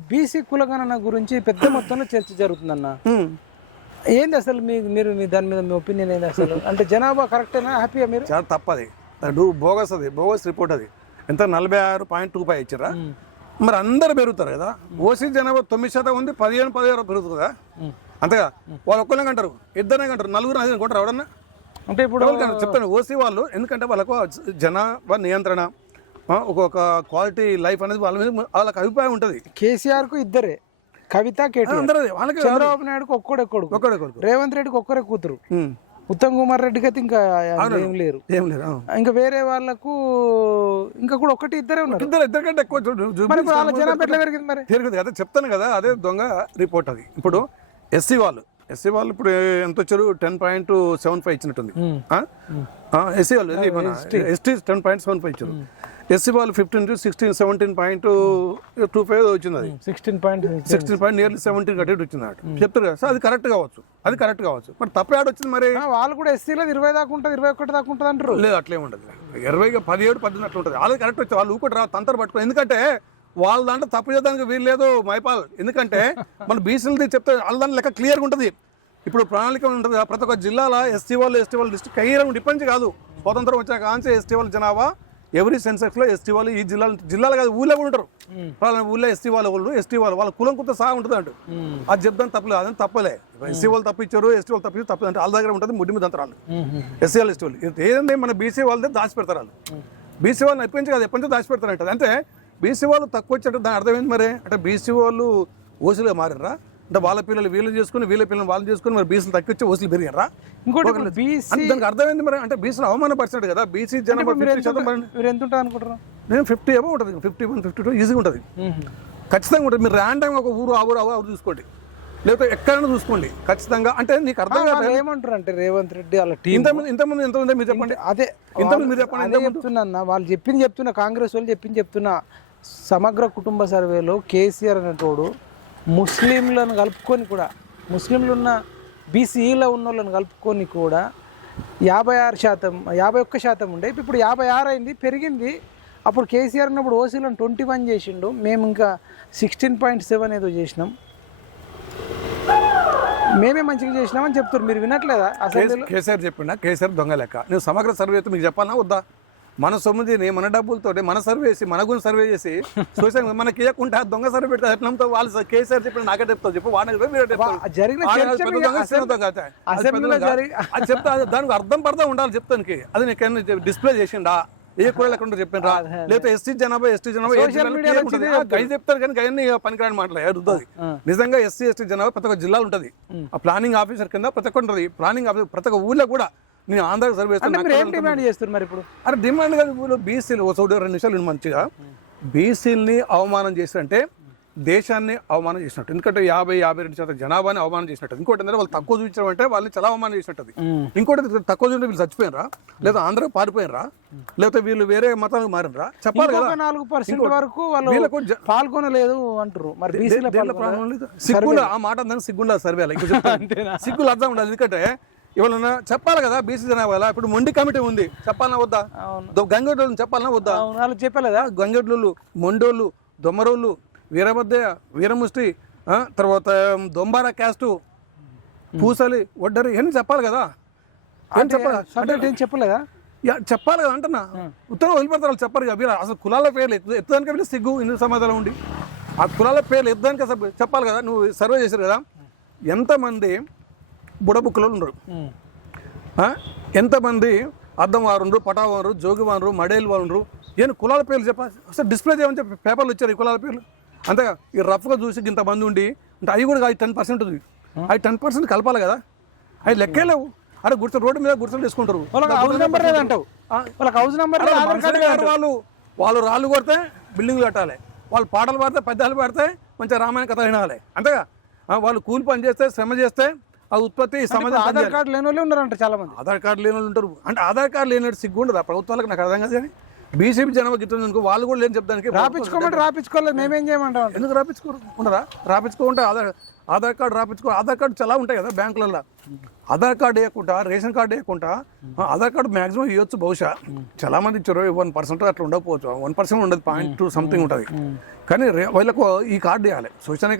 BC కులగణన గురించి పెద్ద మొత్తంలో చర్చ జరుగుతుందన్న. ఏంది అసలు మీ మీరు మీ దాని మీద మీ ఒపీనియన్ ఏంది అసలు? అంటే జనాభా కరెక్టేనా? హ్యాపీగా మీరు? చాలా తప్పది. బోగస్ అది. బోగస్ రిపోర్ట్ అది. ఎంత? నలభై ఆరు పాయింట్ టూ ఫైవ్ ఇచ్చారా మరి అందరు పెరుగుతారు కదా? ఓసీ జనాభా తొమ్మిది శాతం ఉంది పదిహేను పదిహేను పెరుగుతుంది కదా? అంతేగా? వాళ్ళు ఒక్కరినే అంటారు ఇద్దరే అంటారు నలుగురు అది అనుకుంటారు ఎవడన్నా అంటే ఇప్పుడు? చెప్తాను. ఓసీ వాళ్ళు ఎందుకంటే వాళ్ళకు జనాభా నియంత్రణ ఒక్కొక్క క్వాలిటీ లైఫ్ అనేది వాళ్ళ మీద వాళ్ళకి అభిప్రాయం ఉంటుంది. కేసీఆర్కు ఇద్దరే. కవిత వాళ్ళకి చంద్రబాబు నాయుడుకు ఒక్కడే కొడుకు. ఒక్కడే కొడుకు. రేవంత్ రెడ్డికి ఒక్కరే కూతురు. ఉత్తమ్ కుమార్ రెడ్డికి అయితే ఇంకా ఏం లేరు. ఏం లేదు. ఇంకా వేరే వాళ్ళకు ఇంకా కూడా ఒకటి ఇద్దరే ఉన్నారు. ఇద్దరు ఎక్కువ మరి ఇప్పుడు వాళ్ళ జనాభా ఎట్లా పెరిగింది మరి? పెరుగుతుంది అదే చెప్తాను కదా అదే దొంగ రిపోర్ట్ అది. ఇప్పుడు ఎస్సీ వాళ్ళు ఎస్సీ వాళ్ళు ఇప్పుడు ఎంత వచ్చారు? టెన్ పాయింట్ సెవెన్ ఫైవ్ ఇచ్చినట్టుంది. ఎస్సీ వాళ్ళు ST. Ten point seven five ఇచ్చారు. ఎస్సీ వాళ్ళు fifteen to sixteen seventeen point two five వచ్చింది అది. Sixteen point sixteen point nearly seventeen కట్టి వచ్చింది అన్నట్టు చెప్తారు కదా సో అది కరెక్ట్ కావచ్చు అది కరెక్ట్ కావచ్చు. మరి తప్ప ఆడ వచ్చింది మరి? వాళ్ళు కూడా ఎస్సీలో ఇరవై దాకా ఉంటుంది ఇరవై ఒకటి దాకా ఉంటుంది అంటారు. లేదు అట్లే ఉండదు. ఇరవైగా పదిహేడు పద్దెనిమిది అట్లా ఉంటుంది. వాళ్ళకి కరెక్ట్ వచ్చి వాళ్ళు ఊపటి రా తంతరు పట్టుకో ఎందుకంటే వాళ్ళ దాంట్లో తప్పు చేయడానికి వీలు లేదు మైపాల్ ఎందుకంటే మన బీసీలది చెప్తే వాళ్ళ దాంట్లో లెక్క క్లియర్గా ఉంటుంది. ఇప్పుడు ప్రణాళిక ఉంటుంది ప్రతి ఒక్క జిల్లాలో ఎస్టీ వాళ్ళు ఎస్టీ వాళ్ళు డిస్ట్రిక్ట్ క్లియర్ డిపెండ్స్ కాదు. స్వతంత్రం వచ్చాక ఆన్సే ఎస్టీ వాళ్ళ జనాభా. ఎవరి సెన్సెక్స్లో ఎస్టీ వాళ్ళు ఈ జిల్లాలు జిల్లాలు కాదు ఊళ్ళో కూడా ఉంటారు. వాళ్ళ ఊళ్ళో ఎస్టీ వాళ్ళ వాళ్ళు ఎస్టీ వాళ్ళు వాళ్ళ కులం కొంత సహా ఉంటుంది అంటూ అది చెప్తాను తప్పలేదు అదని తప్పలే. ఎస్సీ వాళ్ళు తప్పించారు ఎస్టీ వాళ్ళు తప్పించారు తప్పదు అంటే వాళ్ళ దగ్గర ఉంటుంది ముడ్డి మీద అంతరాలు ఎస్సీ వాళ్ళు ఎస్టీ వాళ్ళు. ఏదంటే మన బీసీ వాళ్ళదే దాచిపెడతారు వాళ్ళు. బీసీ వాళ్ళని ఎప్పటి నుంచి కాదు ఎప్పటి నుంచి దాచిపెడతారంట. అంటే బీసీ వాళ్ళు తక్కువ వచ్చేట దాని అర్థం ఏంటి మరి? అంటే బీసీ వాళ్ళు ఓసీలుగా మారారా అంటే వాళ్ళ పిల్లలు వీళ్ళు చేసుకుని వీళ్ళ పిల్లలు వాళ్ళు చేసుకుని మరి బీసీలు వచ్చి ఓసీలు పెరిగారా? ఇంకోటి బీసీ దానికి అర్థమైంది మరి అంటే బీసీలు అవమానపరిచినట్టు కదా బీసీ జనాభా మీరు ఎంత ఉంటుంది అనుకుంటారు నేను ఫిఫ్టీ ఏమో ఉంటుంది ఫిఫ్టీ వన్ ఫిఫ్టీ టూ ఈజీగా ఉంటుంది. ఖచ్చితంగా ఉంటుంది. మీరు ర్యాండమ్ ఒక ఊరు ఆ ఊరు ఆ ఊరు చూసుకోండి. లేకపోతే ఎక్కడైనా చూసుకోండి. ఖచ్చితంగా అంటే నీకు అర్థం కాదు ఏమంటారు అంటే రేవంత్ రెడ్డి వాళ్ళ టీం ఇంతమంది ఇంతమంది ఎంతమంది మీరు చెప్పండి. అదే ఇంతమంది మీరు చెప్పండి అదే చెప్తున్నా వాళ్ళు చెప్పింది చెప్తున్నా కాంగ్రెస్ వాళ్ళు చెప్పింది చెప్తున్నా. సమగ్ర కుటుంబ సర్వేలో కేసీఆర్ అనేటోడు ముస్లింలను కలుపుకొని కూడా ముస్లింలు ఉన్న బీసీలో ఉన్న వాళ్ళని కలుపుకొని కూడా యాభై ఆరు శాతం యాభై ఒక్క శాతం ఉండే. ఇప్పుడు యాభై ఆరు అయింది పెరిగింది. అప్పుడు కేసీఆర్ ఉన్నప్పుడు ఓసీలను ట్వంటీ వన్ చేసిండు. మేము ఇంకా సిక్స్టీన్ పాయింట్ సెవెన్ ఏదో చేసినాం. మేమే మంచిగా చేసినామని చెప్తారు మీరు వినట్లేదా అసలు కేసీ- కేసీఆర్ చెప్పిండా? కేసీఆర్ దొంగ లెక్క. నేను సమగ్ర సర్వే మీకు చెప్పాలన్నా వద్దా? మన సొమ్మిదిని మన డబ్బులతో మన సర్వే చేసి మన గురించి సర్వే చేసి సోషల్ మనకి ఇవ్వకుండా దొంగ సర్వే పెడితే ఎట్లంతో వాళ్ళు కేసీఆర్ చెప్పిన నాకే చెప్తావు చెప్పు వాడిని మీరే చెప్తా దానికి అర్థం పడతా ఉండాలి చెప్తానికి? అది నీకు డిస్ప్లే చేసిండా? ఏ కూడా లేకుండా చెప్పిండ్రా లేకపోతే ఎస్టీ జనాభా ఎస్టీ జనాభా చెప్తారు కానీ గైన్ని పనికిరాని మాటలు అడుగుతుంది నిజంగా ఎస్సీ ఎస్టీ జనాభా ప్రతి ఒక్క జిల్లాలో ఉంటుంది. ఆ ప్లానింగ్ ఆఫీసర్ కింద ప్రతి ఒక్కటి ఉంటుంది. ప్లానింగ్ ఆఫీసర్ ప్రతి ఒక్క ఊళ్ళో కూడా నేను ఆంధ్ర సర్వే అంటే మీరు ఏం డిమాండ్ చేస్తారు మరి ఇప్పుడు? అరే డిమాండ్ కాదు ఇప్పుడు బీసీలు ఒక చోటు రెండు నిమిషాలు మంచిగా. బీసీలని అవమానం చేసినట్టే దేశాన్ని అవమానం చేసినట్టు. ఎందుకంటే యాభై యాభై రెండు శాతం జనాభాని అవమానం చేసినట్టు. ఇంకోటి ఏంటంటే వాళ్ళు తక్కువ చూపించడం అంటే వాళ్ళని చాలా అవమానం చేసినట్టు. ఇంకోటి తక్కువ చూపించి వీళ్ళు చచ్చిపోయినరా? లేదా ఆంధ్ర పారిపోయినరా? లేకపోతే వీళ్ళు వేరే మతాలకు మారినరా? చెప్పాలి కదా. నాలుగు పర్సెంట్ వరకు వీళ్ళకు పాల్గొనలేదు అంటారు. మరి సిగ్గులు ఆ మాట అందని సిగ్గుండాలి సర్వేలో. సిగ్గులు అర్థం ఉండాలి. ఎందుకంటే ఇవాళ చెప్పాలి కదా బీసీ జనాభా ఇప్పుడు మొండి కమిటీ ఉంది చెప్పాలన్నా వద్దా. గంగోడ్లు చెప్పాలన్నా వద్దా? వాళ్ళు చెప్పలేదా? గంగెడ్లు మొండోళ్ళు దొమ్మరోళ్ళు వీరభద్ర వీరముష్టి తర్వాత దొంబార క్యాస్టు పూసలి ఒడ్డరి ఇవన్నీ చెప్పాలి కదా? చెప్పాలి? చెప్పలేదా? యా, చెప్పాలి కదా అంటున్నా. ఉత్తరం వదిలిపెడతారు వాళ్ళు చెప్పరు కదా అసలు కులాల పేర్లు ఎత్తు ఎత్తడానికి వెళ్ళి సిగ్గు ఇందుకు సమాధానం ఉండి. ఆ కులాల పేర్లు ఎత్తడానికి అసలు చెప్పాలి కదా? నువ్వు సర్వే చేశారు కదా? ఎంతమంది బుడబుక్కులు ఉన్నారు? ఎంతమంది అద్దం వారు పటా వారు జోగి వారు మడేలు వారు ఏం కులాల పేర్లు చెప్పాలి అసలు డిస్ప్లే చేయమని చెప్పి పేపర్లు ఇచ్చారు ఈ కులాల పేర్లు. అంతేగా ఈ రఫ్గా చూసి ఇంతమంది ఉండి అంటే అవి కూడా టెన్ పర్సెంట్ ఉంది. అవి టెన్ పర్సెంట్ కలపాలి కదా. అవి లెక్కే లేవు. అరే గుర్తు రోడ్డు మీద గుర్తులు తీసుకుంటారు. వాళ్ళకి హౌస్ నెంబర్ వాళ్ళు వాళ్ళు రాళ్ళు కొడితే బిల్డింగ్లు కట్టాలి. వాళ్ళు పాటలు పాడితే పద్యాలు పాడితే మంచిగా రామాయణ కథ వినాలి. అంతేగా వాళ్ళు కూలి పని చేస్తే శ్రమ చేస్తే ఆ ఉత్పత్తి సమాజం ఆధార్ కార్డు లేని వాళ్ళు ఉన్నారంట చాలా మంది ఆధార్ కార్డు లేని వాళ్ళు ఉంటారు. అంటే ఆధార్ కార్డు లేనట్టు సిగ్గు ఉండదు ఆ ప్రభుత్వాలకు నాకు అర్థం కాదు కానీ బీసీపీ జనాభా గిట్ట అనుకో వాళ్ళు కూడా లేని చెప్తానికి రాపించుకోమంటే రాపించుకోలేదు మేమేం చేయమంటాం? ఎందుకు రాపించుకోరు? ఉండరా రాపించుకుంటే ఆధార్ ఆధార్ కార్డు రాపించుకో ఆధార్ కార్డు చాలా ఉంటాయి కదా బ్యాంకులలో ఆధార్ కార్డు వేయకుండా రేషన్ కార్డు వేయకుండా ఆధార్ కార్డు మాక్సిమం ఇవ్వచ్చు బహుశా. చాలా మంది ఇచ్చారు వన్ పర్సెంట్ అట్లా ఉండకపోవచ్చు. వన్ పర్సెంట్ ఉండదు పాయింట్ టూ సంథింగ్ ఉంటుంది. కానీ వీళ్ళకు ఈ కార్డు ఇవ్వాలి సూచన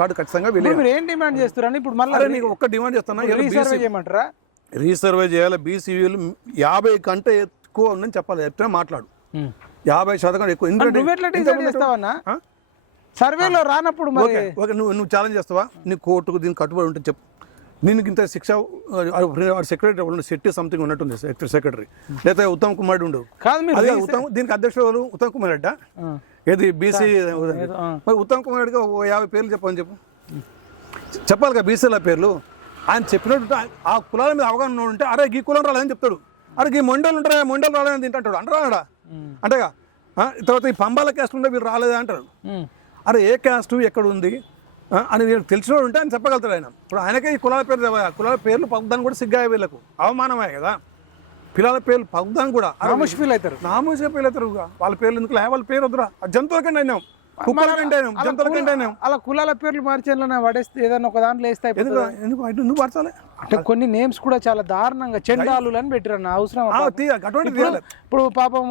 కార్డు ఖచ్చితంగా మీరు ఏం డిమాండ్ చేస్తారని ఇప్పుడు మళ్ళీ నీకు ఒక్క డిమాండ్ చేస్తున్నా రీసర్వే చేయమంటారా? రీసర్వే చేయాలి. బీసీవీలు యాభై కంటే ఎక్కువ ఉందని చెప్పాలి. ఎట్లా మాట్లాడు. యాభై శాతం కంటే ఎక్కువ ఎందుకంటే? సర్వేలో రానప్పుడు ఓకే నువ్వు నువ్వు ఛాలెంజ్ చేస్తావా? నీ కోర్టుకు దీనికి కట్టుబడి ఉంటే చెప్పు. నేను ఇంత శిక్ష సెక్రటరీ శెట్టి సంథింగ్ ఉన్నట్టుంది సెక్రటరీ సెక్రటరీ లేదా ఉత్తమ్ కుమార్ ఉండు. అదే ఉత్తమ్ దీనికి అధ్యక్షుడు? ఉత్తమ్ కుమార్ రెడ్డా? ఆ. ఏది బీసీ. మరి ఉత్తమ్ కుమార్ రెడ్డిగా ఓ యాభై పేర్లు చెప్పని చెప్పు. చెప్పాలి కదా బీసీల పేర్లు. ఆయన చెప్పినట్టు ఆ- కులాల మీద అవగాహన ఉంటే అరే ఈ కులం రాలేదని చెప్తాడు. అరే ఈ మొండలు ఉంటారా? మొండలు రాలేదని తింటాడు అంటారా అంటేగా ఆ, తర్వాత ఈ పంబాల క్యాస్ట్ ఉంటే వీళ్ళు రాలేదా అంటారు. అరే ఏ క్యాస్ట్ ఎక్కడ ఉంది? అని వీళ్ళు తెలిసినోడు ఉంటే ఆయన చెప్పగలుగుతాడు ఆయన. ఇప్పుడు ఆయనకే ఈ కులాల పేరు. కులాల పేర్లు పగ్దాన్ని కూడా సిగ్గాయ వీళ్ళకు. అవమానమే కదా. పిల్లల పేర్లు పగ్దాన్ని కూడా. రామోష్ ఫీల్ అవుతారు. నామూసే పేర్లు అవుతారు వాళ్ళ పేర్లు ఎందుకు వాళ్ళ పేరు వద్దురా. ఆ జంతువుల కంటే అయినాం అలా కులాల పేర్లు మార్చేయాలన్నా పడేస్తే ఏదైనా ఒక దాంట్లో వేస్తే ఎందుకు ఎందుకు? అటు ఎందుకు పరచాలి అంటే కొన్ని నేమ్స్ కూడా చాలా దారుణంగా చెండాలు అని పెట్టిరన్న అవసరం ఇప్పుడు పాపం.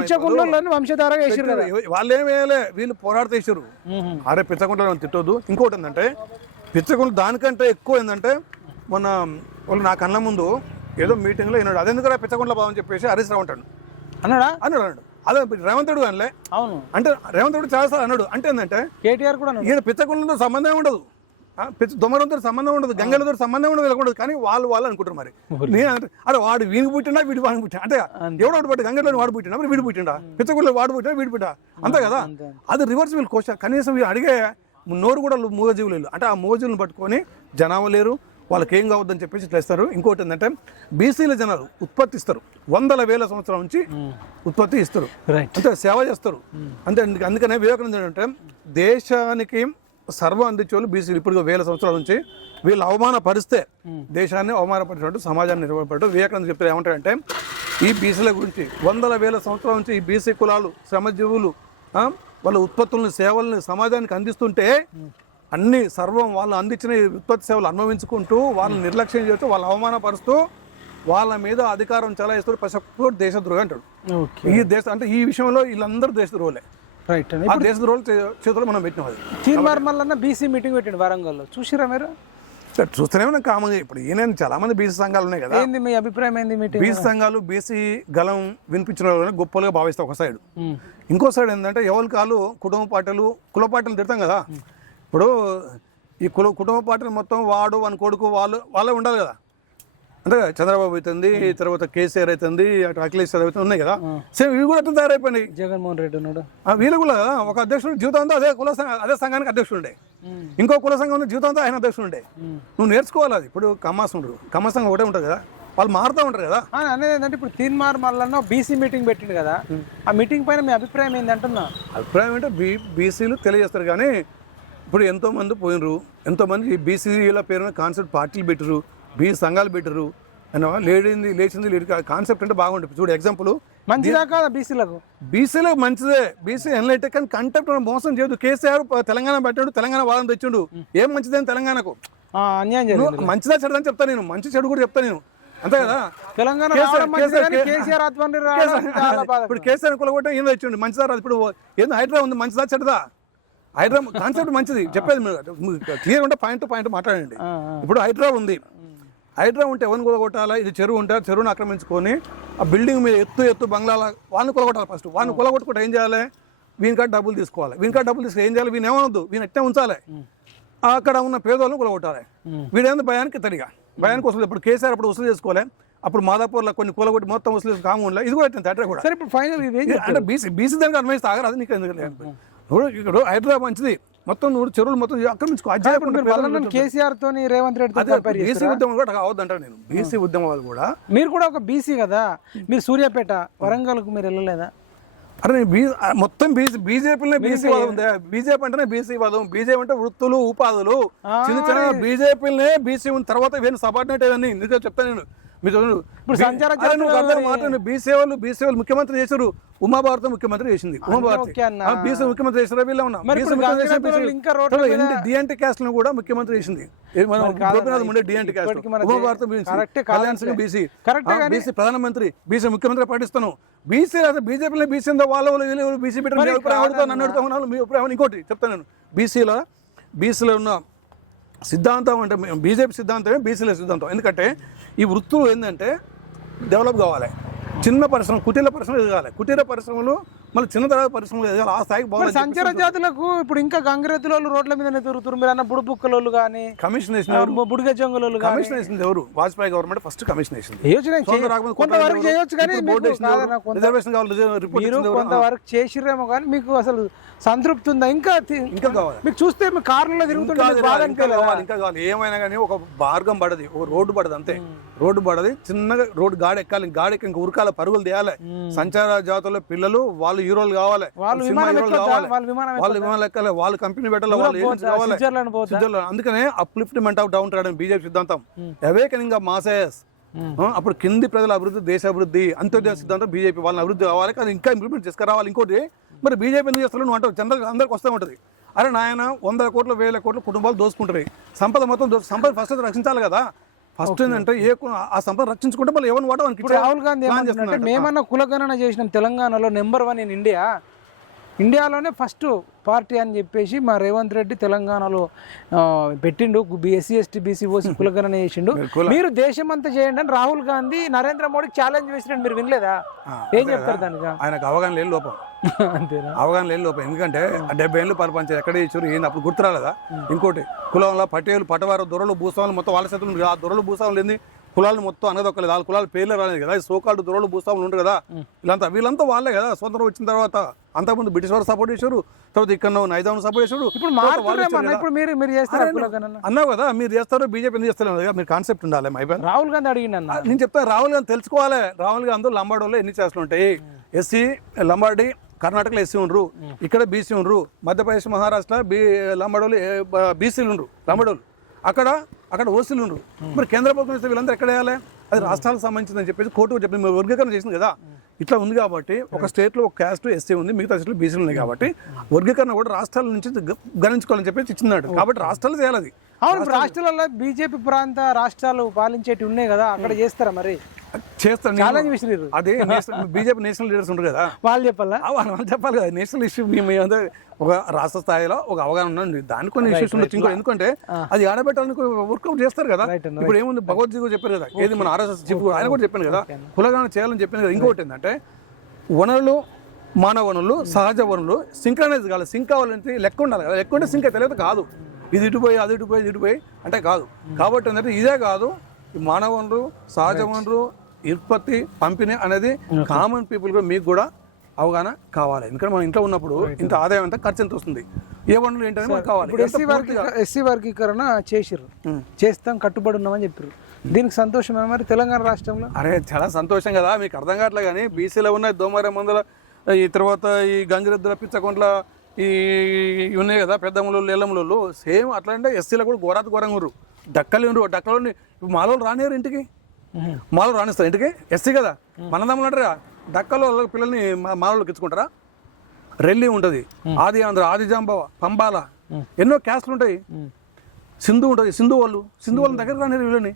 పిచ్చకుండలని వంశధారగా వేసిరు కదా. వాళ్ళు ఏం వేయలే వీళ్ళు పోరాడతీసారు అరే పిచ్చకుంటలు మనం తిట్టొద్దు. ఇంకోటి ఏంటంటే పిచ్చకుంటలు దానికంటే ఎక్కువ ఏంటంటే మొన్న వాళ్ళు నా కళ్ళ ముందు ఏదో మీటింగ్లో విన్నాడు అదెందుకు పిచ్చకుంటల బావని చెప్పేసి హరీష్ రావు అంటాడు. అన్నాడా? అన్నాడు అన్నాడు. అదే రేవంత్ రెడ్డి అనలే. అవును. అంటే రేవంత్ రెడ్డి చాలాసార్లు అన్నాడు. అంటే ఏంటంటే కేటీఆర్ కూడా ఈయన పిచ్చకుండలతో సంబంధం ఉండదు. దొమరంతో సంబంధం ఉండదు. గంగలతో సంబంధం ఉండదు వీళ్ళకి ఉండదు. కానీ వాళ్ళు వాళ్ళు అనుకుంటారు మరి. నేను అంటే అరే వాడు వీనికి పుట్టినా వీడి వాడిని పుట్టినా అంటే ఎవడో ఒకటి పట్టి గంగలో వాడు పుట్టినా మరి వీడు పుట్టిండా? పిచ్చగుడిలో వాడు పుట్టినా వీడు పుట్టా అంతే కదా? అది రివర్స్ వీళ్ళు క్వశ్చన్ కనీసం వీళ్ళు అడిగే నోరు కూడా మూగజీవులు. అంటే ఆ మూగజీవులను పట్టుకొని జనాభా లేరు. వాళ్ళకి ఏం కావద్దని చెప్పేసి ఇట్లా ఇస్తారు. ఇంకోటి ఏంటంటే బీసీల జనాలు ఉత్పత్తి ఇస్తారు. వందల వేల సంవత్సరాల నుంచి ఉత్పత్తి ఇస్తారు. రైట్ అంటే సేవ చేస్తారు. అంటే అందుక- అందుకనే వివేకానంద ఏంటంటే దేశానికి సర్వం అందించేవాళ్ళు బీసీలు. ఇప్పుడు వేల సంవత్సరాల నుంచి వీళ్ళు అవమానపరిస్తే దేశాన్ని అవమానపరిచినట్టు సమాజాన్ని నిర్వహించినట్టు వివేకానంద చెప్తారు. ఏమంటారంటే ఈ బీసీల గురించి వందల వేల సంవత్సరాల నుంచి ఈ బీసీ కులాలు శ్రమజీవులు వాళ్ళ ఉత్పత్తులను సేవల్ని సమాజానికి అందిస్తుంటే అన్ని సర్వం వాళ్ళు అందించిన ఉత్పత్తి సేవలు అనుభవించుకుంటూ వాళ్ళని నిర్లక్ష్యం చేస్తూ వాళ్ళు అవమానపరుస్తూ వాళ్ళ మీద అధికారం చలాయిస్తూ ప్రతి ఒక్కరు దేశద్రోహి అంటాడు. ఈ దేశ అంటే ఈ విషయంలో వీళ్ళందరూ దేశద్రోహులే. రైట్ అండి. దేశద్రోహులు చేతిలో మనం పెట్టినాం అది. తీర్మార్ మల్లన్న బీసీ మీటింగ్ పెట్టిండు వరంగల్లో. చూసిరా మీరు? చూస్తూనే ఉన్నాం కామన్ ఇప్పుడు ఈయన చాలా మంది బీసీ సంఘాలు ఉన్నాయి కదా. ఏంది మీ అభిప్రాయం ఏంది మీటింగ్ బీసీ సంఘాలు బీసీ గలం వినిపించిన వాళ్ళని గొప్పలుగా భావిస్తాయి ఒక సైడ్. ఇంకో సైడ్ ఏంటంటే ఎవరి కాలు కుటుంబ పార్టీలు కుల పార్టీలు తిడతాం కదా. ఇప్పుడు ఈ కుల కుటుంబ పార్టీలు మొత్తం వాడు వాని కొడుకు వాళ్ళు వాళ్ళే ఉండాలి కదా. అంటే చంద్రబాబు అవుతుంది తర్వాత కేసీఆర్ అవుతుంది అటు అఖిలేష్ యాదవ్ అవుతుంది ఉన్నాయి కదా? సేమ్ ఇవి కూడా అట్లా తయారైపోయినాయి? జగన్మోహన్ రెడ్డి ఉన్నాడు. వీళ్ళు కూడా ఒక అధ్యక్షుడు జీవితాంతా అదే కుల సంఘ- అదే సంఘానికి అధ్యక్షుడు ఉండే ఇంకో కుల సంఘం జీవితాంతా ఆయన అధ్యక్షుడు ఉండే నువ్వు నేర్చుకోవాలి అది. ఇప్పుడు కమ్మాస్ ఉండరు. కమ్మ సంఘం ఒకటే ఉంటుంది కదా? వాళ్ళు మారుతూ ఉంటారు కదా? అనేది ఏంటంటే ఇప్పుడు తీన్మార్ మల్లన్న బీసీ మీటింగ్ పెట్టిండు కదా. ఆ మీటింగ్ పైన మీ అభిప్రాయం ఏంది అంటున్నా? అభిప్రాయం అంటే బీ బీసీలు తెలియజేస్తారు కానీ ఇప్పుడు ఎంతో మంది పోయినరు ఎంతో మంది ఈ బీసీల పేరున కాన్సెప్ట్ పార్టీలు పెట్టరు బీసీ సంఘాలు పెట్టరు అయినా లేడింది లేచింది లేడి కాన్సెప్ట్ అంటే బాగుంటుంది. చూడు ఎగ్జాంపుల్ మంచిదా కాదా బీసీలకు బీసీలో మంచిదే. బీసీ ఎన్లైట్ కానీ కంటెంట్ మోసం చేయదు కేసీఆర్ తెలంగాణ పెట్టాడు తెలంగాణ వాళ్ళని తెచ్చిండు. ఏం మంచిదని తెలంగాణకు? మంచిదా చెడదని చెప్తా నేను. మంచి చెడు కూడా చెప్తా నేను. అంతే కదా? తెలంగాణ ఇప్పుడు కేసీఆర్ కులగొట్టం ఏం తెచ్చిండు. మంచిదా ఇప్పుడు ఏందో హైడ్రా ఉంది. మంచిదా చెడదా హైడ్రా కాన్సెప్ట్ మంచిది. చెప్పేది మీరు. క్లియర్ ఉంటే పాయింట్ టు పాయింట్ మాట్లాడండి. ఇప్పుడు హైడ్రా ఉంది. హైడ్రా ఉంటే ఎవరిని కొలగొట్టాలా? ఇది చెరువు ఉంటే చెరువుని ఆక్రమించుకొని ఆ బిల్డింగ్ మీద ఎత్తు ఎత్తు బంగ్లాల వాళ్ళని కొలగొట్టాలి ఫస్ట్ వాళ్ళని కొలగొట్టుకుంటే ఏం చేయాలి? వీనికాడ డబ్బులు తీసుకోవాలి. వీనికాడ డబ్బులు తీసుకుని ఏం చేయాలి? వీని ఏమనొద్దు. వీని ఎట్టే ఉంచాలి? అక్కడ ఉన్న పేదోళ్ళని కొలగొట్టాలి. వీడేంది? భయానికి తరిగా భయానికి వస్తుంది ఇప్పుడు కేసీఆర్ అప్పుడు వసూలు చేసుకోవాలి అప్పుడు మాదాపూర్లో కొన్ని కొలగొట్టి మొత్తం వసూలు చేసి కాము ఇది కూడా అట్లా కూడా. సరే ఇప్పుడు ఫైనల్ అంటే బీసీ బీసీ దానికి అన్వయిస్తే ఆగరు అది నీకు. ఇప్పుడు ఇక్కడ హైదరాబాద్ మంచిది. మొత్తం నువ్వు చెరువులు మొత్తం ఆక్రమించుకో. కేసీఆర్ తోని రేవంత్ రెడ్డి బీసీ ఉద్యమం కూడా కావద్దు అంటారు నేను. బీసీ ఉద్యమం కూడా. మీరు కూడా ఒక బీసీ కదా? మీరు సూర్యాపేట వరంగల్కు మీరు వెళ్ళలేదా? అరే నేను బీ మొత్తం బీసీ బీజేపీలోనే బీసీ వాదం ఉంది? బీజేపీ అంటేనే బీసీ వాదం. బీజేపీ అంటే వృత్తులు ఉపాధులు. చిన్న చిన్న బీజేపీలనే బీసీ ఉన్న తర్వాత ఇవన్నీ సబార్డినేట్ ఇవన్నీ ఎందుకంటే చెప్తాను నేను. మీరు. ఇప్పుడు సంచార నువ్వు ముఖ్యమంత్రి చేశారు ఉమాభారతం ముఖ్యమంత్రి చేసింది ఉమాభారతి. బీసీ ముఖ్యమంత్రి వీళ్ళ ఉన్నా మీద- డిఎన్టీ క్యాస్ట్ను కూడా ముఖ్యమంత్రి చేసింది గోపీనాథ్ డిఎన్టీ క్యాస్ట్ ఉమాభారతం బీసీ కళ్యాణ్. సింగ్ ప్రధానమంత్రి బీసీ ముఖ్యమంత్రి పాటిస్తాను బీసీ బీజేపీలో బీసీ వాళ్ళ వాళ్ళు బీసీ. నన్ను అడుగుతా ఉన్నాను మీ అభిప్రాయం ఇంకోటి చెప్తాను నేను బీసీలో బీసీలో ఉన్న సిద్ధాంతం అంటే బీజేపీ సిద్ధాంతమే బీసీల సిద్ధాంతం. ఎందుకంటే ఈ వృత్తులు ఏంటంటే డెవలప్ కావాలి. చిన్న పరిశ్రమ కుటీర పరిశ్రమ ఎదగాలి. కుటీర పరిశ్రమలు మళ్ళీ చిన్న తరగతి పరిశ్రమలు ఎదగాలి ఆ స్థాయికి మరి బాగా సంచార జాతులకు ఇప్పుడు ఇంకా వాళ్ళు రోడ్ల మీదనే తిరుగుతున్నారు. మీరు అన్న బుడుబుక్కలోళ్ళు కానీ కమిషన్ వేసిన బుడిగ జంగులోళ్ళు కానీ కమిషన్ వేసింది ఎవరు? వాజ్పేయి గవర్నమెంట్ ఫస్ట్ కమిషన్ వేసింది. కొంతవరకు చేయొచ్చు కానీ రిజర్వేషన్ కావాలి మీరు? కొంతవరకు చేసిర్రేమో కానీ మీకు అసలు సంతృప్తి ఉందా? ఇంకా ఇంకా కావాలి. మీకు చూస్తే మీ కార్లలో తిరుగుతుంటే ఇంకా కావాలి, ఏమైనా కానీ ఒక మార్గం పడది ఒక రోడ్డు పడదు అంతే. రోడ్డు పడది చిన్నగా రోడ్డు గాడి ఎక్కాలి గాడి ఎక్కి ఇంకా ఉరకాల పరుగులు తీయాలి. సంచార జాతుల పిల్లలు వాళ్ళు హీరోలు కావాలి వాళ్ళు విమానం? కావాలి. వాళ్ళు ఎక్కాలి కంపెనీ పెట్టాలి వాళ్ళు. అందుకనే upliftment of downtrodden BJP సిద్ధాంతం. అవేకనింగ్ ఆఫ్ మాసెస్ అప్పుడు కింది ప్రజల అభివృద్ధి దేశ అభివృద్ధి అంత్యోదయ సిద్ధాంతం బీజేపీ వాళ్ళని అభివృద్ధి కావాలి కానీ ఇంకా ఇంప్లిమెంట్ చేసుకురావాలి. ఇంకోటి మరి బీజేపీ ఎందుకు చేస్తారు నువ్వు అంటావు? జనరల్ అందరికి వస్తూ ఉంటుంది. అరే నాయన వందల కోట్లు వేల కోట్లు కుటుంబాలు దోసుకుంటారు సంపద మొత్తం సంపద ఫస్ట్ రక్షించాలి కదా. ఫస్ట్ ఏంటంటే ఏ ఆ సంపద రక్షించుకుంటే మళ్ళీ ఎవరిని వాడో ఇప్పుడు రాహుల్ గాంధీ మేమన్నా కులగణన చేసినాం తెలంగాణలో నెంబర్ వన్ ఇన్ ఇండియా ఇండియాలోనే ఫస్ట్ పార్టీ అని చెప్పేసి మా రేవంత్ రెడ్డి తెలంగాణలో పెట్టిండు. ఎస్సీ ఎస్టీ బీసీ ఓసీ కులగణన చేసిండు. మీరు దేశమంతా చేయండి అని రాహుల్ గాంధీ నరేంద్ర మోడీకి ఛాలెంజ్ వేసినట్టు మీరు వినలేదా? ఏం చెప్తారు దానికి? ఆయనకు అవగాహన లేని లోపం. అంతేనా? అవగాహన లేని లోపం. ఎందుకంటే డెబ్బై ఏళ్ళు పరిపాలించారు ఎక్కడ ఇచ్చారు ఏంది అప్పుడు గుర్తురాలేదా? ఇంకోటి కులంలో పటేలు పటవారు దొరలు భూస్వాములు మొత్తం వాళ్ళ చేతులు. ఆ దొరలు భూస్వాములు ఏంది? కులాలు మొత్తం అనదొక్కలేదు. వాళ్ళ కులాలు పేర్లు రాలేదు కదా. సోకాళ్ళు దొరలు భూస్వాములు ఉంటారు కదా. వీళ్ళంతా వీళ్ళంతా వాళ్ళే కదా. స్వతంత్రం వచ్చిన తర్వాత అంతకుముందు బ్రిటిష్ వారు సపోర్ట్ చేశారు. తర్వాత ఇక్కడ నైజాం సపోర్ట్ చేశారు. ఇప్పుడు మీరు మీరు చేస్తారా అన్నావు కదా. మీరు చేస్తారు బీజేపీ ఎందుకు చేస్తారు కదా. మీరు కాన్సెప్ట్ ఉండాలి మై బెన్ రాహుల్ గాంధీ అడిగిండు అన్న. నేను చెప్తా రాహుల్ గాంధీ తెలుసుకోవాలి. రాహుల్ గాంధీ లంబాడోలో ఎన్ని చేస్తులు ఉంటాయి. ఎస్సీ లంబాడి కర్ణాటకలో ఎస్సీ ఉండరు. ఇక్కడ బీసీ ఉండరు. మధ్యప్రదేశ్ మహారాష్ట్ర బీ లంబాడోలు బీసీలు ఉండరు. లంబాడోలు అక్కడ అక్కడ ఓసీలు ఉండరు. మరి కేంద్ర ప్రభుత్వం ఇస్తే వీళ్ళందరూ ఎక్కడ వేయాలి? అది రాష్ట్రాలకు సంబంధించిందని చెప్పేసి కోర్టు చెప్పింది వర్గీకరణ చేసింది కదా. ఇట్లా ఉంది కాబట్టి ఒక స్టేట్లో ఒక క్యాస్ట్ ఎస్సీ ఉంది మిగతా స్టేట్లో బీసీలు ఉన్నాయి కాబట్టి వర్గీకరణ కూడా రాష్ట్రాల నుంచి గణించుకోవాలని చెప్పేసి ఇచ్చినాడు. కాబట్టి రాష్ట్రాలు చేయాలి అది. అవును రాష్ట్రాలలో బీజేపీ ప్రాంత రాష్ట్రాలు పాలించేటి ఉన్నాయి కదా అక్కడ చేస్తారా మరి? ఛాలెంజ్ విసిరారు అదే బీజేపీ నేషనల్ లీడర్స్ ఉంటారు కదా. వాళ్ళు చెప్పాలా? వాళ్ళు చెప్పాలి కదా నేషనల్ ఇష్యూ మేము ఒక రాష్ట్ర స్థాయిలో ఒక అవగాహన ఉంది దానికి కొన్ని ఇష్యూస్ ఉండొచ్చు. ఇంకో ఎందుకంటే అది ఆడబెట్టాలని వర్కౌట్ చేస్తారు కదా. ఇప్పుడు ఏముంది? భగవద్గీత కూడా చెప్పారు కదా. ఏది మన ఆర్ఎస్ఎస్ కూడా ఆయన కూడా చెప్పాను కదా. కులగాన చేయాలని చెప్పాను కదా. ఇంకోటి ఏంటంటే వనరులు మానవ వనరులు సహజ వనరులు సింక్రనైజ్ కావాలి. సింక్ కావాలంటే లెక్క ఉండాలి కదా. లెక్క ఉంటే సింక్ తెలియదు కాదు. ఇది ఇటుపోయి అది ఇటుపోయి ఇది ఇటుపోయి అంటే కాదు. కాబట్టి ఏంటంటే ఇదే కాదు. మానవ వనరు సహజ వనరు ఉత్పత్తి పంపిణీ అనేది కామన్ పీపుల్ మీకు కూడా అవగాహన కావాలి. ఎందుకంటే మనం ఇంట్లో ఉన్నప్పుడు ఇంత ఆదాయం ఎంత ఖర్చు ఎంత వస్తుంది? ఏ వనరులు ఏంటనేది మనకు కావాలి. ఎస్సీ వర్గీ ఎస్సీ వర్గీకరణ చేసిర్రు. చేస్తాం కట్టుబడి ఉన్నామని చెప్పారు దీనికి సంతోషమే మరి తెలంగాణ రాష్ట్రంలో? అరే చాలా సంతోషం కదా. మీకు అర్థం కావట్లే కానీ బీసీలో ఉన్న దోమర మందుల ఈ తర్వాత ఈ గంగిరెద్దుల పిచ్చకొండల ఈ ఉన్నాయి కదా పెద్దములు లేలములు సేమ్ అట్లా అంటే ఎస్సీలో కూడా ఘోరాత ఘోరంగా ఉన్నారు. డక్కలు ఉండరు డక్కలు మాలో రానివారు ఇంటికి? మాలో రాణిస్తారు ఇంటికి? ఎస్సీ కదా? మనదమ్ములు అంటారా డక్కలో పిల్లల్ని మా- మాలోకి ఇచ్చుకుంటారా? రెల్లి ఉంటుంది. ఆది ఆంధ్ర ఆది జాంబవ పంబాల ఎన్నో క్యాస్ట్లు ఉంటాయి. సింధు ఉంటుంది. సింధు వాళ్ళు. సింధు వాళ్ళని దగ్గర రాని వీళ్ళని.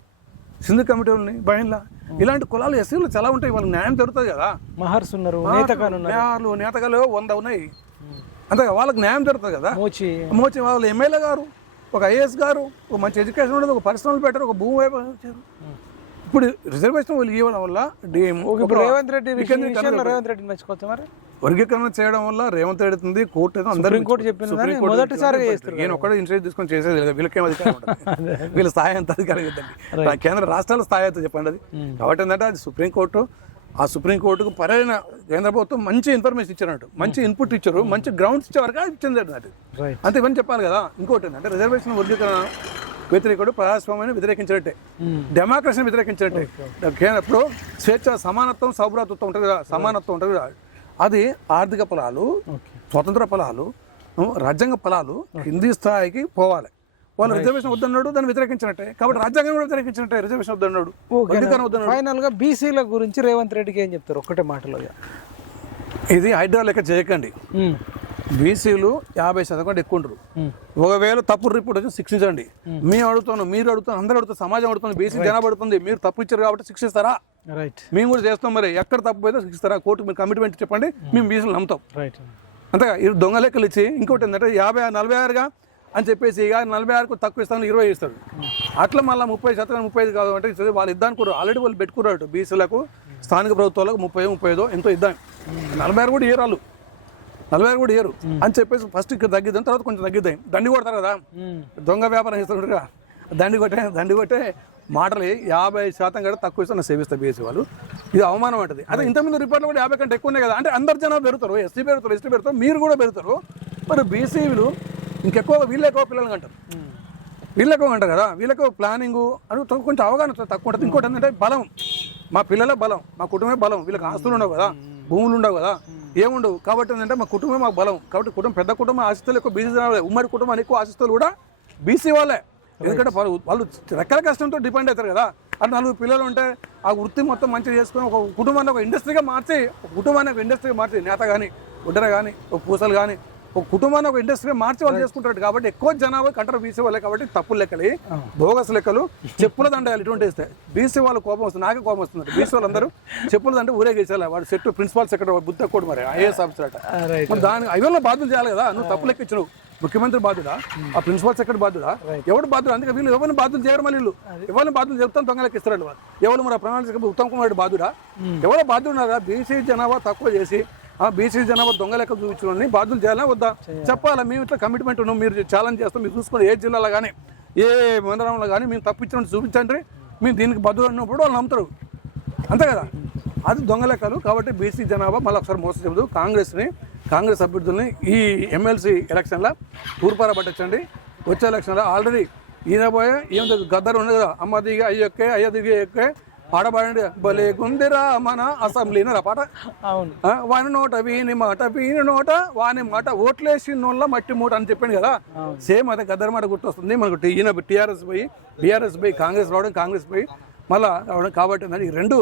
సింధు కమిటీ వాళ్ళని బయన్లా ఇలాంటి కులాలు ఎస్సీలు చాలా ఉంటాయి. వాళ్ళకి న్యాయం జరుగుతుంది కదా. మహర్స్ ఉన్నారు నేతలు నేతగాలు వంద ఉన్నాయి. అంతే వాళ్ళకి న్యాయం జరుగుతుంది కదా. మోచి. మోచి వాళ్ళ ఎమ్మెల్యే గారు ఒక ఐఏఎస్ గారు ఒక మంచి ఎడ్యుకేషన్ ఉండదు ఒక పర్సనల్ బెటర్ ఒక భూమి వైపు వచ్చారు. ఇప్పుడు రిజర్వేషన్ వాళ్ళు ఇవ్వడం వల్ల రేవంత్ రెడ్డి రేవంత్ రెడ్డిని మెచ్చుకోవచ్చు మరి? వర్గీకరణ చేయడం వల్ల రేవంత్ రెడ్డి ఉంది కోర్టు అందరూ సుప్రీంకోర్టు చెప్పింది. చేస్తారు ఈయన ఒక్కడే ఇన్సూరెన్స్ తీసుకొని చేసేది లేదు. వీళ్ళకేం అధికారం వీళ్ళ స్థాయి అంత అధికారం ఇద్దండి కేంద్ర రాష్ట్రాల స్థాయి అయితే చెప్పండి అది. కాబట్టి ఏంటంటే అది సుప్రీంకోర్టు ఆ సుప్రీంకోర్టుకు పరైన కేంద్ర ప్రభుత్వం మంచి ఇన్ఫర్మేషన్ ఇచ్చినట్టు. మంచి ఇన్పుట్ ఇచ్చారు. మంచి గ్రౌండ్స్ ఇచ్చే వరకు ఇచ్చింది అది రైట్ అంతే ఇవన్నీ చెప్పాలి కదా. ఇంకోటి ఏంటంటే రిజర్వేషన్ వర్గీకరణ వ్యతిరేకుడు ప్రజాస్వామ్యాన్ని వ్యతిరేకించినట్టే. డెమోక్రసీని వ్యతిరేకించినట్టే. ఇప్పుడు స్వేచ్ఛ సమానత్వం సౌభ్రాతృత్వం ఉంటుంది కదా సమానత్వం ఉంటుంది కదా. అది ఆర్థిక ఫలాలు స్వతంత్ర ఫలాలు రాజ్యాంగ ఫలాలు కింది స్థాయికి పోవాలి. వాళ్ళు రిజర్వేషన్ వద్దన్నాడు దాన్ని వ్యతిరేకించినట్టే. కాబట్టి రాజ్యాంగం కూడా వ్యతిరేకించినట్టే రిజర్వేషన్ వద్దన్నాడు ఫైనల్గా బీసీల గురించి రేవంత్ రెడ్డికి ఏం చెప్తారు? ఒక్కటే మాటలో. ఇది హైడ్రా లెక్క చేయకండి బీసీలు యాభై శాతం కంటే ఎక్కువ ఉంటారు. ఒకవేళ తప్పు రిపోర్ట్ వచ్చి శిక్షించండి. మేము. అడుగుతున్నాం మీరు అడుగుతాం అందరూ అడుగుతాం సమాజం అడుగుతుంది బీసీ జనాభా అడుగుతుంది మీరు తప్పు ఇచ్చారు కాబట్టి శిక్షిస్తారా? రైట్ మేము కూడా చేస్తాం మరి ఎక్కడ తప్పు అయితే శిక్షిస్తారా? కోర్టు మీరు కమిట్మెంట్ చెప్పండి మేము. బీసీలు నమ్ముతాం. రైట్ అంతేగా ఈ దొంగ లెక్కలు ఇచ్చి ఇంకోటి ఏంటంటే యాభై ఆరు నలభై ఆరుగా అని చెప్పేసి ఇక నలభై ఆరుకు తక్కువ ఇస్తాను ఇరవై ఇస్తాడు అట్లా మళ్ళీ ముప్పై శాతం ముప్పై ఐదు కాదు అంటే ఇది వాళ్ళు ఇద్దాం కూడా ఆల్రెడీ వాళ్ళు పెట్టుకున్నారు బీసీలకు స్థానిక ప్రభుత్వాలకు ముప్పై ముప్పై ఐదో ఎంతో ఇద్దాం. నలభై ఆరు కూడా వాళ్ళు నలభై కూడా ఇయ్యరు. అని చెప్పేసి ఫస్ట్ ఇక్కడ తగ్గిద్దాం తర్వాత కొంచెం తగ్గిద్దాం. దండి కొడతారు కదా. దొంగ వ్యాపారం చేస్తుంటారుగా దండి కొట్టే దండి కొట్టే మాటలు యాభై శాతం కూడా తక్కువ ఇస్తే సేవిస్తారు బీఎస్సీ వాళ్ళు. ఇది అవమానం అంటది. అదే ఇంతకుముందు రిపోర్ట్లు కూడా యాభై కంటే ఎక్కువ ఉన్నాయి కదా. అంటే అందరు జనాలు పెరుగుతారు ఎస్టీ పెరుగుతారు ఎస్టీ పెరుగుతారు మీరు కూడా పెరుగుతారు. మరి బీసీలు ఇంకెక్కువ వీళ్ళు ఎక్కువ పిల్లలు అంటారు వీళ్ళు ఎక్కువ అంటారు కదా. వీళ్ళకు ప్లానింగ్ అని కొంచెం అవగాహన తక్కువ ఉంటుంది. ఇంకోటి ఏంటంటే బలం. మా పిల్లలే బలం మా కుటుంబమే బలం. వీళ్ళకి ఆస్తులు ఉండవు కదా. భూములు ఉండవు కదా. ఏముండవు. కాబట్టి ఏంటంటే మా కుటుంబమే మాకు బలం. కాబట్టి కుటుంబం పెద్ద కుటుంబం ఆశిస్తులు ఎక్కువ బీసీ జనాభా ఉమ్మడి కుటుంబానికి ఎక్కువ ఆశిస్తులు కూడా బీసీ వాళ్ళే. ఎందుకంటే వాళ్ళు వాళ్ళు రెక్కల కష్టంతో డిపెండ్ అవుతారు కదా. అటు నలుగురు పిల్లలు ఉంటే ఆ వృత్తి మొత్తం మంచిగా చేసుకొని ఒక కుటుంబాన్ని ఒక ఇండస్ట్రీగా మార్చి ఒక కుటుంబాన్ని ఒక ఇండస్ట్రీగా మార్చి నేత కానీ ఉడ్డర కానీ ఒక పూసలు కానీ ఒక కుటుంబాన్ని ఒక ఇండస్ట్రీగా మార్చి వాళ్ళు చేసుకుంటారు కాబట్టి ఎక్కువ జనాభా కంటారు బీసీ వాళ్ళే కాబట్టి తప్పులు లెక్కలు బోగస్ లెక్కలు చెప్పుల దండాలు ఇటువంటి వేస్తాయి. బీసీ వాళ్ళు కోపం వస్తుంది నాకే కోపం వస్తుంది. బీసీ వాళ్ళందరూ చెప్పుల దండ ఊరేగేసేలా వాడు సెట్ ప్రిన్సిపాల్ సెక్రటరీ బుద్ధ కూడా మరి ఐఏఎస్ ఆఫీసర్ అట. దాని అయ్యో బాధ్యులు చేయాలి కదా నువ్వు తప్పు లెక్క ఇచ్చినావు ముఖ్యమంత్రి బాధ్యుడా ఆ ప్రిన్సిపల్ సెక్రటరీ బాధ్యుడా? ఎవడు బాధ్యుడు? అందుకే వీళ్ళు ఎవరిని బాధ్యులు చేయడం మళ్ళీ వీళ్ళు. ఎవరిని బాధ్యులు చెప్తాను దొంగ లెక్క ఇస్తారండి వాళ్ళు ఎవరు మరి ప్రణాళిక ఉత్తమ్ కుమార్ బాధ్యుడా? ఎవరో బాధ్యుడు ఉన్నారా? బీసీ జనాభా తక్కువ చేసి బీసీ జనాభా దొంగ లెక్క చూపించడం బాధ్యులు చేయాలా? వద్దా? చెప్పాలా? మేము ఇట్లా కమిట్మెంట్ ఉన్నాం మీరు ఛాలెంజ్ చేస్తాం మీరు చూసుకొని ఏ జిల్లాలో కానీ ఏ మండలంలో కానీ మేము తప్పించడం చూపించండి. మేము దీనికి బద్దులు అన్నప్పుడు వాళ్ళు నమ్ముతారు. అంతే కదా? అది దొంగ లెక్కలు. కాబట్టి బీసీ జనాభా మళ్ళీ ఒకసారి మోసం చెబుతూ కాంగ్రెస్ని కాంగ్రెస్ అభ్యర్థుల్ని ఈ ఎమ్మెల్సీ ఎలక్షన్లో తూర్పార పట్టచ్చండి వచ్చే ఎలక్షన్లో ఆల్రెడీ ఈయన పోయే ఏం గద్దరు ఉంది కదా? అమ్మ దిగి అయ్యొక్కే అయ్య దిగి ఎక్కే పాట పాడండి భలే గుందిరా మన అసెంబ్లీని పాట. అవును. వాని నోట వీని మాట వీని నోట వాని మాట ఓట్లేసి నోళ్ళ మట్టి మూట అని చెప్పాను కదా. సేమ్ అదే గద్దర్ మాట గుర్తొస్తుంది. మనకు ఈయన టీఆర్ఎస్ పోయి బీఆర్ఎస్ పోయి కాంగ్రెస్ రావడం కాంగ్రెస్ పోయి మళ్ళా రావడం కాబట్టి ఈ రెండు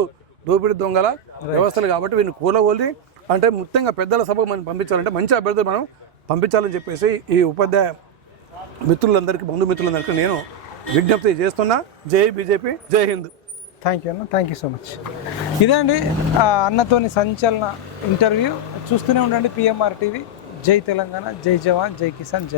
దోపిడి దొంగల వ్యవస్థలు కాబట్టి వీళ్ళు కూలగోలి అంటే ముఖ్యంగా పెద్దల సభకు మనం పంపించాలంటే మంచి అభ్యర్థులు మనం పంపించాలని చెప్పేసి ఈ ఉపాధ్యాయ మిత్రులందరికీ బంధుమిత్రులందరికీ నేను విజ్ఞప్తి చేస్తున్నా. జై బీజేపీ జై హింద్. థ్యాంక్ యూ అన్న. థ్యాంక్ యూ సో మచ్ ఇదే అండి అన్నతోని సంచలన ఇంటర్వ్యూ. చూస్తూనే ఉండండి పిఎంఆర్ టీవీ జై తెలంగాణ జై జవాన్ జై కిసాన్ జై